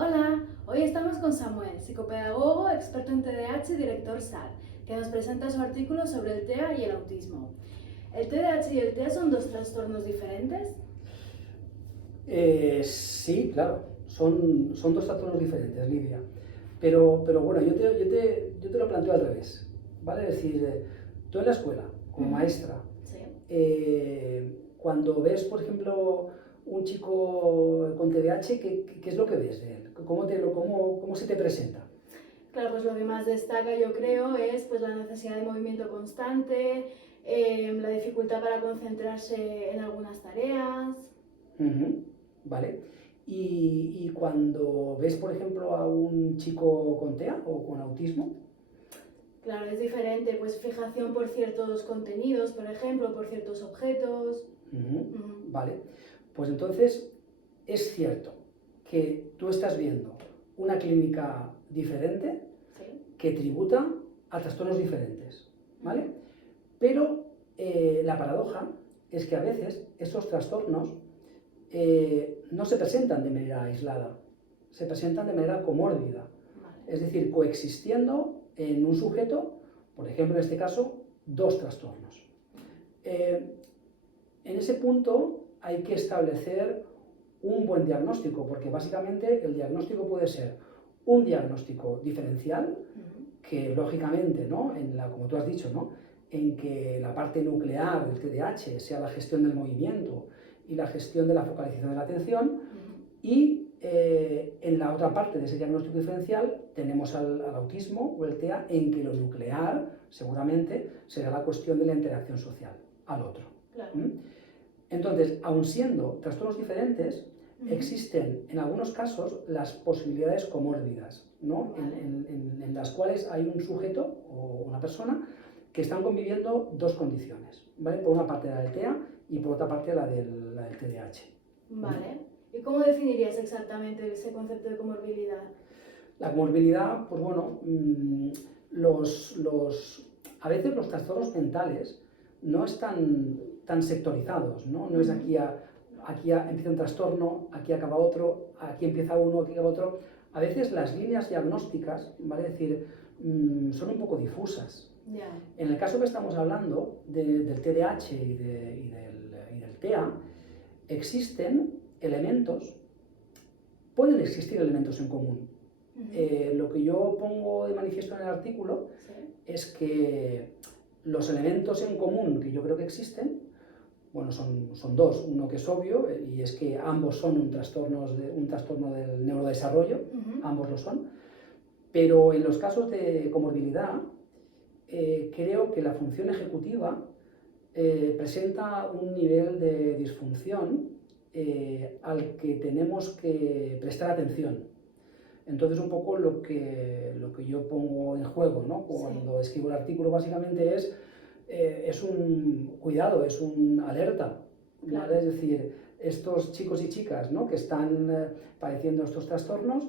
Hola, hoy estamos con Samuel, psicopedagogo, experto en TDAH y director SAD, que nos presenta su artículo sobre el TEA y el autismo. ¿El TDAH y el TEA son dos trastornos diferentes? Sí, claro, son dos trastornos diferentes, Lidia. Pero bueno, yo te lo planteo al revés, ¿vale? Es decir, tú en la escuela, como maestra, Sí. cuando ves, por ejemplo, un chico con TDAH, ¿qué es lo que ves de él? ¿Cómo se te presenta? Claro, pues lo que más destaca yo creo es pues, la necesidad de movimiento constante, la dificultad para concentrarse en algunas tareas. Ujú, ¿vale? Y cuando ves, por ejemplo, a un chico con TEA o con autismo. Claro, es diferente, pues fijación por ciertos contenidos, por ejemplo, por ciertos objetos. Vale, pues entonces es cierto que tú estás viendo una clínica diferente Sí. que tributa a trastornos diferentes, ¿vale? Pero la paradoja es que a veces estos trastornos no se presentan de manera aislada, se presentan de manera comórbida, es decir, coexistiendo en un sujeto, por ejemplo, en este caso, dos trastornos. En ese punto hay que establecer un buen diagnóstico, porque básicamente el diagnóstico puede ser un diagnóstico diferencial, que lógicamente, ¿no? Como tú has dicho, ¿no? En que la parte nuclear del TDAH sea la gestión del movimiento y la gestión de la focalización de la atención, y en la otra parte de ese diagnóstico diferencial tenemos al autismo o el TEA, en que lo nuclear seguramente será la cuestión de la interacción social al otro. Claro. Entonces, aun siendo trastornos diferentes, existen en algunos casos las posibilidades comórbidas, ¿no? En las cuales hay un sujeto o una persona que están conviviendo dos condiciones, ¿vale? Por una parte la del TEA y por otra parte la del TDAH. Vale. ¿Y cómo definirías exactamente ese concepto de comorbilidad? La comorbilidad, pues bueno, a veces los trastornos mentales no están tan sectorizados, ¿no? No es aquí empieza un trastorno, aquí acaba otro, aquí empieza uno, aquí acaba otro. A veces las líneas diagnósticas, ¿vale? Es decir, son un poco difusas. Yeah. En el caso que estamos hablando del TDAH y del TEA, existen elementos, pueden existir elementos en común. Lo que yo pongo de manifiesto en el artículo es que los elementos en común que yo creo que existen, bueno, son dos. Uno que es obvio, y es que ambos son un trastorno del neurodesarrollo, ambos lo son, pero en los casos de comorbilidad creo que la función ejecutiva presenta un nivel de disfunción al que tenemos que prestar atención. Entonces, un poco lo que yo pongo en juego, ¿no? Cuando escribo el artículo, básicamente es un cuidado, es un alerta, ¿vale? Claro. Es decir, estos chicos y chicas, ¿no? Que están padeciendo estos trastornos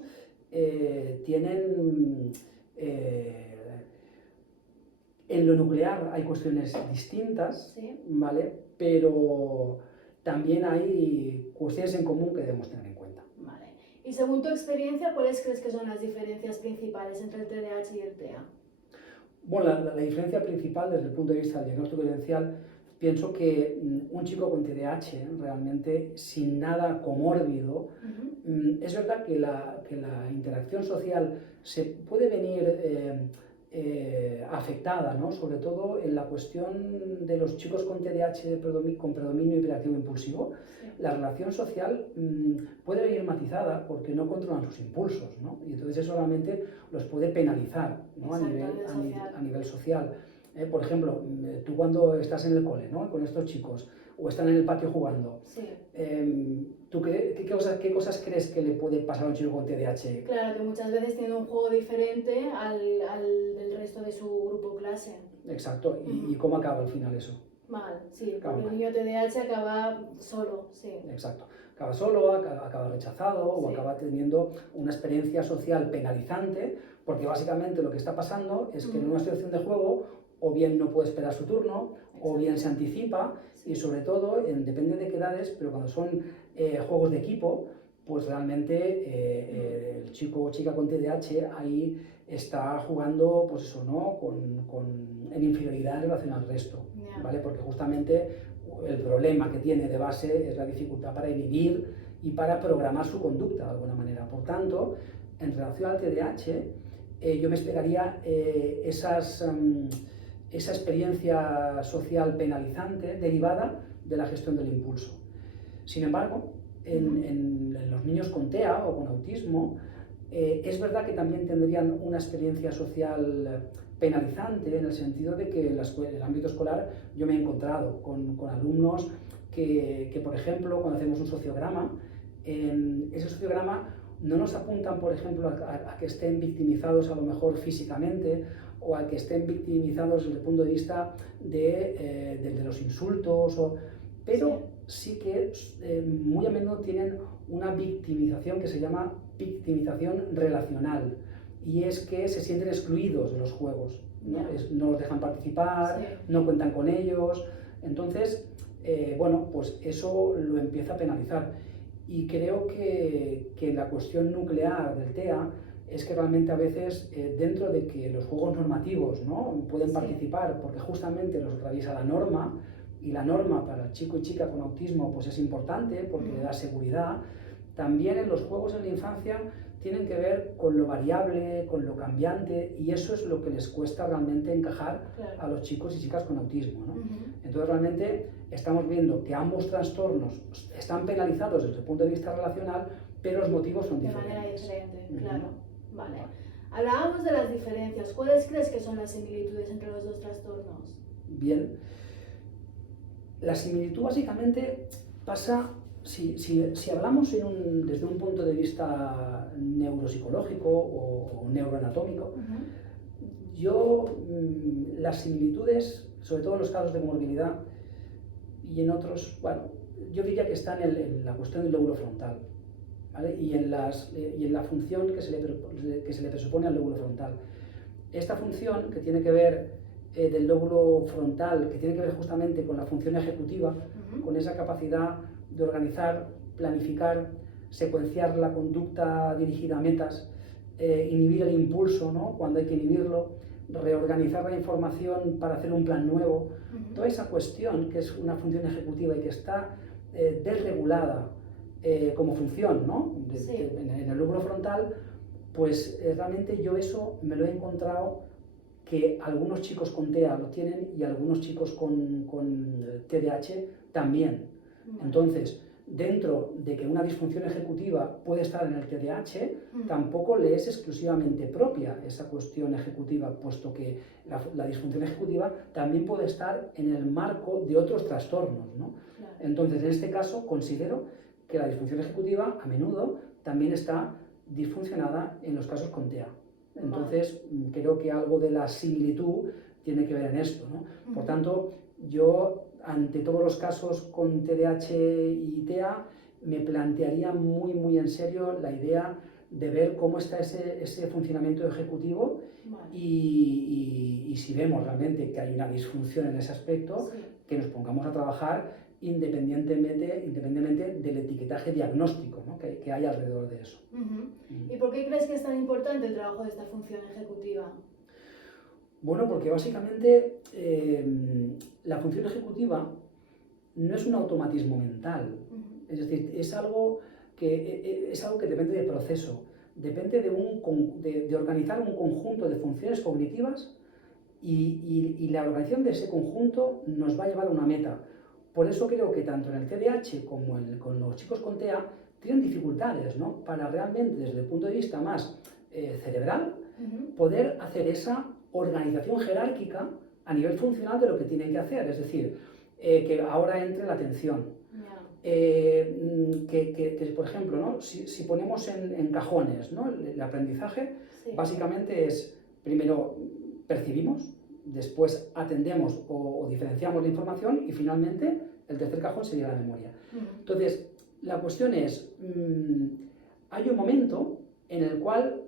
tienen... en lo nuclear hay cuestiones distintas, ¿vale? Pero también hay cuestiones en común que debemos tener en cuenta. Vale. Y según tu experiencia, ¿cuáles crees que son las diferencias principales entre el TDAH y el TEA? Bueno, la diferencia principal desde el punto de vista del diagnóstico diferencial, pienso que un chico con TDAH realmente sin nada comórbido, es verdad que la interacción social se puede venir afectada, ¿no? Sobre todo en la cuestión de los chicos con TDAH con predominio hiperactivo impulsivo. La relación social puede venir matizada porque no controlan sus impulsos, ¿no? Y entonces eso realmente los puede penalizar, ¿no? a nivel social. Por ejemplo, tú cuando estás en el cole, ¿no? Con estos chicos, o están en el patio jugando, ¿tú qué cosas crees que le puede pasar a un chico con TDAH? Claro, que muchas veces tiene un juego diferente al del resto de su grupo clase. Exacto, ¿y cómo acaba al final eso? Mal, sí, porque el niño TDAH acaba solo, sí. Exacto, acaba solo, acaba rechazado o acaba teniendo una experiencia social penalizante, porque básicamente lo que está pasando es que en una situación de juego o bien no puede esperar su turno, o bien se anticipa, y sobre todo, depende de qué edades, pero cuando son juegos de equipo, pues realmente el chico o chica con TDAH ahí está jugando, pues eso, ¿no? En inferioridad en relación al resto, ¿vale? Porque justamente el problema que tiene de base es la dificultad para inhibir y para programar su conducta de alguna manera. Por tanto, en relación al TDAH, yo me esperaría esa experiencia social penalizante derivada de la gestión del impulso. Sin embargo, en los niños con TEA o con autismo, es verdad que también tendrían una experiencia social penalizante en el sentido de que en el ámbito escolar yo me he encontrado con alumnos que, por ejemplo, cuando hacemos un sociograma, ese sociograma no nos apuntan, por ejemplo, a que estén victimizados a lo mejor físicamente o a que estén victimizados desde el punto de vista de los insultos, pero sí que muy a menudo tienen una victimización que se llama victimización relacional, y es que se sienten excluidos de los juegos, ¿no? No los dejan participar, no cuentan con ellos, entonces, bueno, pues eso lo empieza a penalizar. Y creo que la cuestión nuclear del TEA es que realmente a veces, dentro de que los juegos normativos, ¿no?, pueden participar porque justamente los atraviesa la norma, y la norma para el chico y chica con autismo pues es importante porque le da seguridad, también en los juegos en la infancia tienen que ver con lo variable, con lo cambiante, y eso es lo que les cuesta realmente encajar a los chicos y chicas con autismo, ¿no? Entonces realmente estamos viendo que ambos trastornos están penalizados desde el punto de vista relacional, pero los motivos son diferentes. De manera diferente, claro. Vale. Hablábamos de las diferencias. ¿Cuáles crees que son las similitudes entre los dos trastornos? Bien. La similitud básicamente pasa, si hablamos desde un punto de vista neuropsicológico o neuroanatómico, las similitudes, sobre todo en los casos de comorbilidad y en otros, bueno, yo diría que están en la cuestión del lóbulo frontal, ¿vale? Y en la función que se le presupone al lóbulo frontal. Esta función que tiene que ver del lóbulo frontal, que tiene que ver justamente con la función ejecutiva, con esa capacidad de organizar, planificar, secuenciar la conducta dirigida a metas, inhibir el impulso, ¿no?, cuando hay que inhibirlo, reorganizar la información para hacer un plan nuevo. Toda esa cuestión que es una función ejecutiva y que está desregulada como función, ¿no?, en el lóbulo frontal, pues realmente yo eso me lo he encontrado que algunos chicos con TEA lo tienen y algunos chicos con TDAH también. Entonces, dentro de que una disfunción ejecutiva puede estar en el TDAH, tampoco le es exclusivamente propia esa cuestión ejecutiva, puesto que la disfunción ejecutiva también puede estar en el marco de otros trastornos, ¿no? Claro. Entonces, en este caso, considero que la disfunción ejecutiva a menudo también está disfuncionada en los casos con TEA. Entonces, creo que algo de la similitud tiene que ver en esto, ¿no? Por tanto, yo, ante todos los casos con TDAH y TEA, me plantearía muy en serio la idea de ver cómo está ese funcionamiento ejecutivo y si vemos realmente que hay una disfunción en ese aspecto, que nos pongamos a trabajar independientemente del etiquetaje diagnóstico, ¿no?, que hay alrededor de eso. ¿Y por qué crees que es tan importante el trabajo de esta función ejecutiva? Bueno, porque básicamente la función ejecutiva no es un automatismo mental, es decir, es algo que depende del proceso, depende de organizar un conjunto de funciones cognitivas y la organización de ese conjunto nos va a llevar a una meta. Por eso creo que tanto en el TDAH como con los chicos con TEA tienen dificultades, ¿no?, para realmente, desde el punto de vista más cerebral, poder hacer esa organización jerárquica a nivel funcional de lo que tienen que hacer. Es decir, que ahora entre la atención. Que por ejemplo, ¿no?, si ponemos en cajones, ¿no?, el aprendizaje, básicamente es, primero percibimos, después atendemos o diferenciamos la información y finalmente el tercer cajón sería la memoria. Entonces, la cuestión es, hay un momento en el cual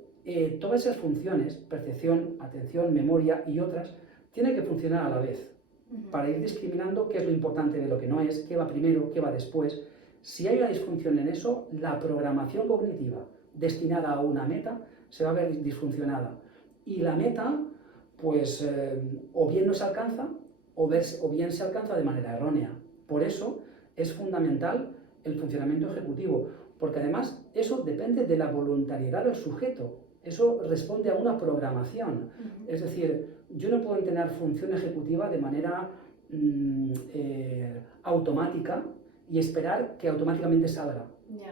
todas esas funciones, percepción, atención, memoria y otras, tienen que funcionar a la vez para ir discriminando qué es lo importante de lo que no es, qué va primero, qué va después. Si hay una disfunción en eso, la programación cognitiva destinada a una meta se va a ver disfuncionada. Y la meta, pues, o bien no se alcanza, o bien se alcanza de manera errónea. Por eso es fundamental el funcionamiento ejecutivo, porque además eso depende de la voluntariedad del sujeto. Eso responde a una programación. Es decir, yo no puedo tener función ejecutiva de manera automática y esperar que automáticamente salga,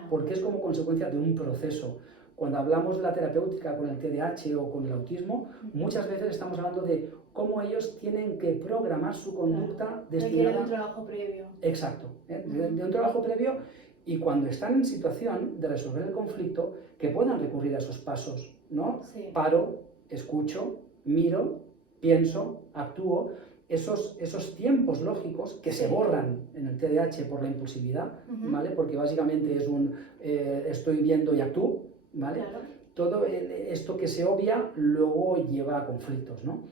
porque es como consecuencia de un proceso. Cuando hablamos de la terapéutica con el TDAH o con el autismo, muchas veces estamos hablando de cómo ellos tienen que programar su conducta destinada... Requiere un trabajo previo. Exacto, de un trabajo previo, y cuando están en situación de resolver el conflicto, que puedan recurrir a esos pasos, ¿no? Sí. Paro, escucho, miro, pienso, actúo. Esos tiempos lógicos que se borran en el TDAH por la impulsividad, ¿vale? Porque básicamente es un estoy viendo y actúo, ¿vale? Claro. Todo esto que se obvia luego lleva a conflictos, ¿no?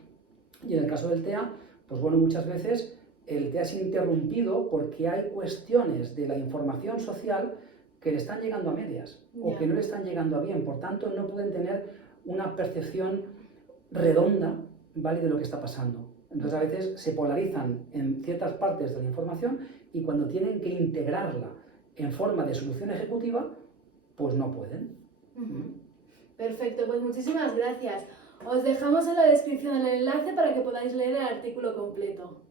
Y en el caso del TEA, pues bueno, muchas veces el TEA es interrumpido porque hay cuestiones de la información social que le están llegando a medias o que no le están llegando a bien, por tanto no pueden tener una percepción redonda, ¿vale?, de lo que está pasando. Entonces a veces se polarizan en ciertas partes de la información y cuando tienen que integrarla en forma de solución ejecutiva, pues no pueden. Perfecto, pues muchísimas gracias. Os dejamos en la descripción el enlace para que podáis leer el artículo completo.